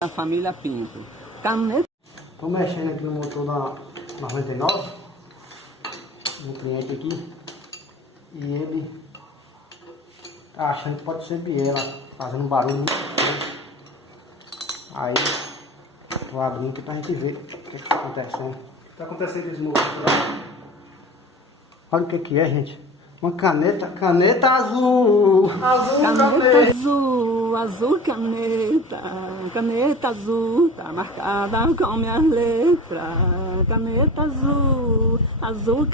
Da família Pinto. Caneta. Estou mexendo aqui no motor da 99, no cliente aqui, e ele tá achando que pode ser biela, fazendo um barulho muito forte. Aí, tô abrindo aqui pra gente ver o que está acontecendo. O que está acontecendo com esse motor? Olha o que é, gente. Uma caneta azul. Caneta azul, azul caneta azul, tá marcada com minhas letras. Caneta azul, azul.